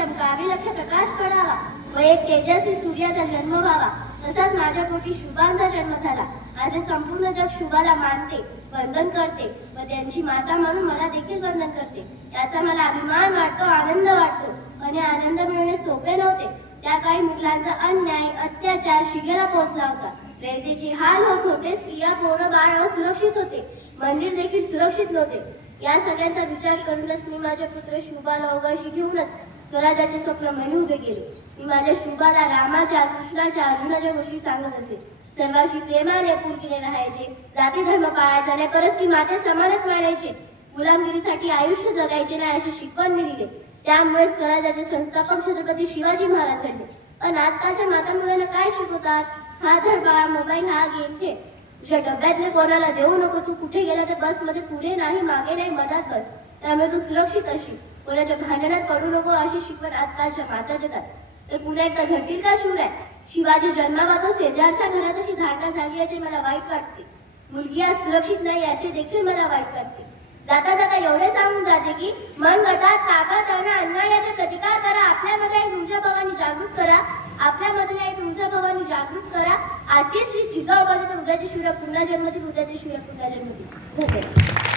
चमकावी लखे प्रकाश पडावा व एक तेजस्वी सूर्याचा जन्म व्हावा, तसाच माझ्या पोटी शुभांचा जन्म झाला। आज संपूर्ण जग शुभाला मानते, वंदन करते व त्यांची माता म्हणून मला देखील वंदन करते। याचा मला अभिमान वाटतो, आनंद वाटतो। आणि आनंद मिळवणे सोपे नव्हते। त्या काळी मुलांचा अन्याय, अत्याचार शिगेला पोहोचला होता। रयतेचे हाल होत होते, स्त्रिया, पोरं, बाळ सुरक्षित होते, मंदिर देखील सुरक्षित नव्हते। या सगळ्यांचा विचार करूनच मी माझ्या पुत्र शुभाला उगाशी घेऊनच स्वराज्याचे स्वप्न मनी उभे केले। मी माझ्या शुभाला रामाच्या, कृष्णाच्या, अर्जुनाच्या गोष्टी सांगत असे। सर्वांशी प्रेमाने, पुलकीने राहायचे, जाती धर्म पाळायचा नाही, परस्त्री माते समानच मानायचे, गुलामगिरीसाठी आयुष्य जगायचे नाही अशी शिकवण मी दिली। त्यामुळे स्वराज्याचे संस्थापक छत्रपती शिवाजी महाराज घडले। पण आजकालच्या माता मुलांना काय शिकवतात? हा धर बाळा मोबाईल, हा गेम खेळ, तुझ्या डब्यातले कोणाला देऊ नको, तू कुठे गेला तर बस मध्ये पुढे नाही, मागे नाही, मधात बस, त्यामुळे तू सुरक्षित अशी, कोणाच्या भांडणात पडू नको अशी शिकवण आजकालच्या माता देतात। तर पुन्हा एकदा घडतील का शिवराय? शिवाजी जन्मावा तो शेजारच्या घरात अशी धारणा झाली याचे मला वाईट वाटते। मुलगी आज सुरक्षित नाही याचे देखील मला वाईट वाटते। जाता जाता एवढे सांगून जाते की मन गटात ताकद आणि अन्यायाचे प्रतिकार करा, आपल्यामध्ये एक तुळजाभवानी जागृत करा, आपल्यामधल्या एक तुळजाभवानी जागृत करा। आजची श्री जिजाऊबाई तर उद्याचे शिवराय पुन्हा जन्मतील, उद्याचे शिवराय पुन्हा जन्मतील। धन्यवाद।